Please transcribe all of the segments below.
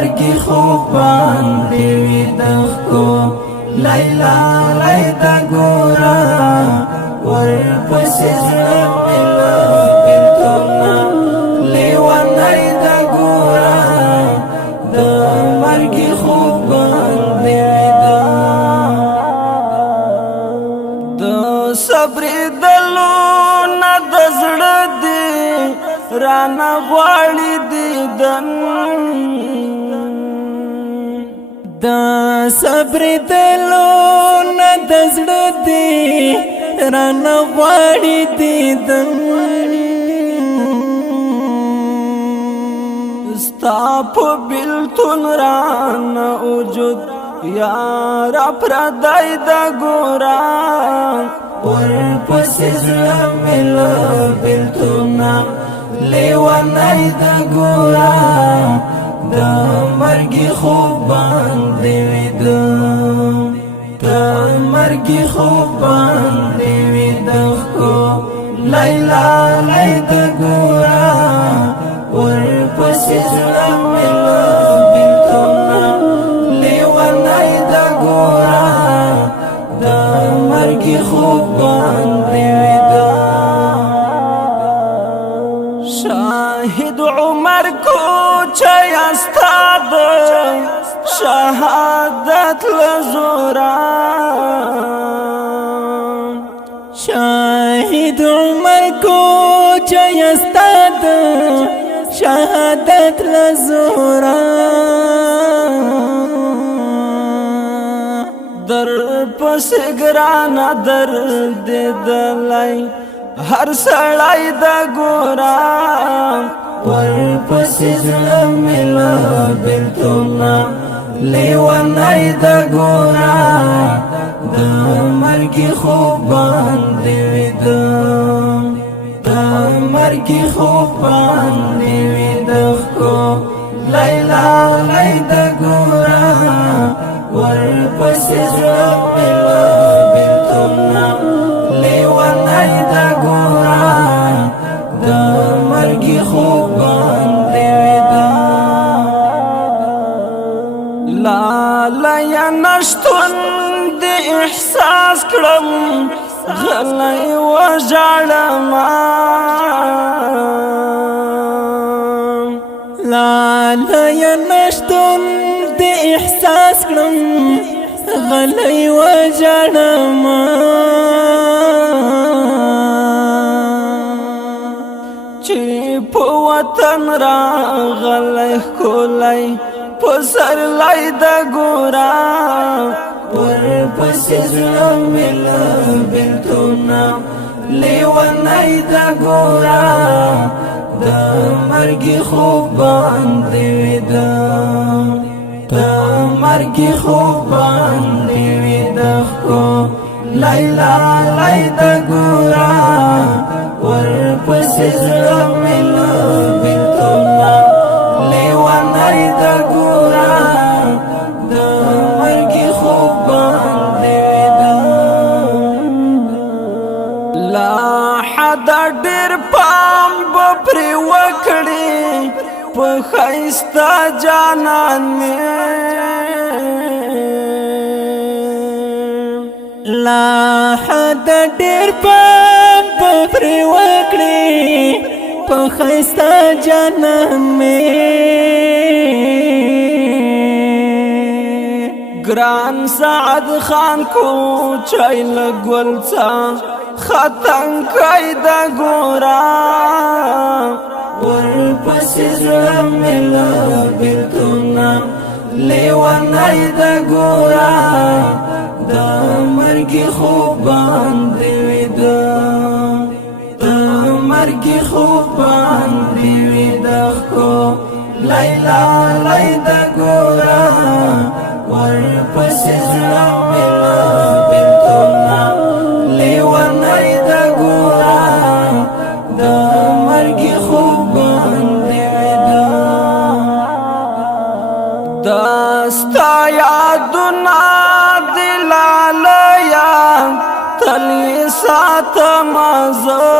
مرګي خوب باندې ویده کو لیلا لیدا ګورا ورپسې زړه مې له بېلتونه لیونی د ګورا د مرګي خوب باندې ویده د صبرېدلو نه د زړه دې رانه غواړي دیدن د صبرېدلو نه د زړه دې رانه غواړي دیدن ستا په بېلتون رانه وجود یاره پردی د ګورا ورپسې زړه مې له بېلتونه لیونی د ګورا د مرګي خوب باندې ویده د مرګي خوب باندې ویده کو لیلا لیدا ګورا ورپسې زړه مې له بېلتونه لیونی د ګورا د مرګي خوب باندې ویده شاهد عمر کو چای استاد شهادت لزورا شاهد عمر کو چای استاد شهادت لزورا در پس ګرانه درد دلای هر سړی د ګورا ورپسې زړه مې له بېلتونه لیونی د ګورا د مرګي خوب باندې ویده د مرګي خوب باندې ویده کو لیلا لیدا ګورا ورپسې زړه مې له بېلتونه لیونی د ګورا د مرګي خوب باندې ویده لالی نشتون د احساس کړم غلی وژاړمه لالی نشتون د احساس کړم غلی وژاړمه چې په وطن راغلی ښکلی پسرلی د ګورا ورپسې زړه مې له بېلتونه لیونی د ګورا د مرګي خوب باندې ویده د مرګي خوب باندې ویده کو لیلا لیدا ګورا ورپسې زړه مې له بېلتونه لیونی د ګورا د مرګي خوب باندې ویده لا حدا ډېر پام به پرې وکړي په ښایسته جانان مې لا حدا ډېر پام به پرې وکړي په ښایسته جانان مې ګران سعد خان کو چای له ګل څه ختم کړی د ګورا ورپسې زړه مې له بېلتونه لیونی د ګورا د مرګي خوب باندې ویده د مرګي خوب باندې ویده کو لیلا لیدا ګورا ورپسې زړه مې له بېلتونه لیونی د ګورا د مرګي خوب باندې ویده دا ستا یادونه د لالیا تل یې ساتمه زه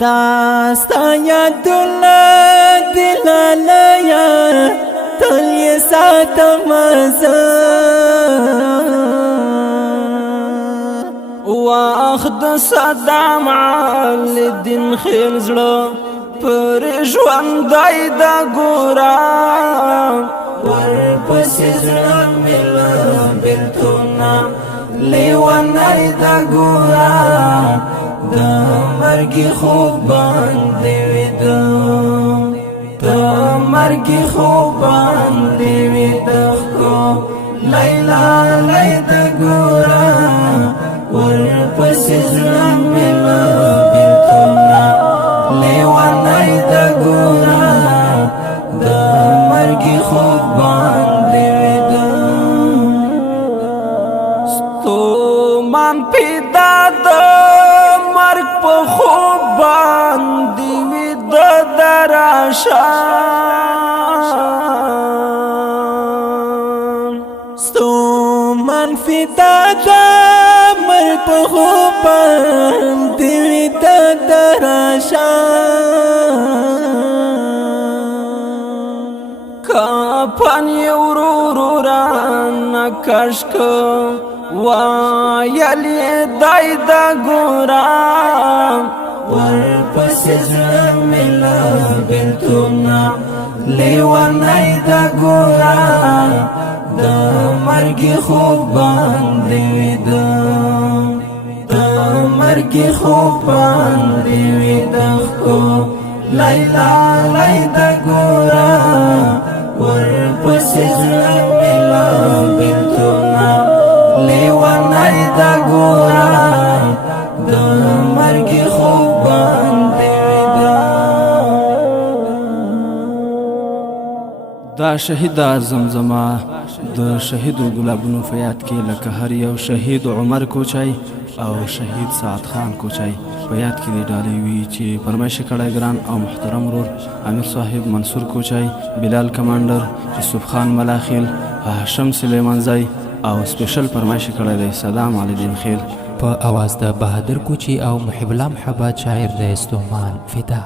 داستا یادونه دلالیه تل یې ساتم زه وخت د صدام علي دین خیل زړه پر ژوندی د ګورا ورپسې زړه مې له بېلتونه لیونی د ګورا د مرګي خوب باندې ویده د مرګي خوب باندې ویده ښکو لیلا لی د ګورا ورپسې زړه مې له بېلتونه لیونی د ګورا د مرګي خوب باندې ویده ستومان پیدا د مرګ په خوب باندې ویده د راشان ستومان پیدا د مرګ په خوب باندې ویده د راشان کفن یې ورو ورو رانه کش که ویل یې دی د ګورا ورپسې زړه مې له بېلتونه لیونی د ګورا د مرګي خوب باندې ویده د مرګي خوب باندې ویده ښکو لیلا لی د ګورا ورپسې زړه مې له بېلتونه لیونی د ګورا د مرګي خوب باندې ویده دا شهید زمزمه د شهید ګلابونو په یاد کې لکه هر یو شهید عمر کوچای او شهید سعد خان کوچای په یاد کې د ډالۍ وي چې فرمایش کړی ګران او محترم ورور امیر صاحب منصور کوچای بلال کمانډر یوسف خان ملاخیل هاشم سلیمان زای او سپیشل فرمایش کړی دی صدام علي دین خیل په اواز د بهادر کوچی او محب الله محبت شاعر د استومان فدا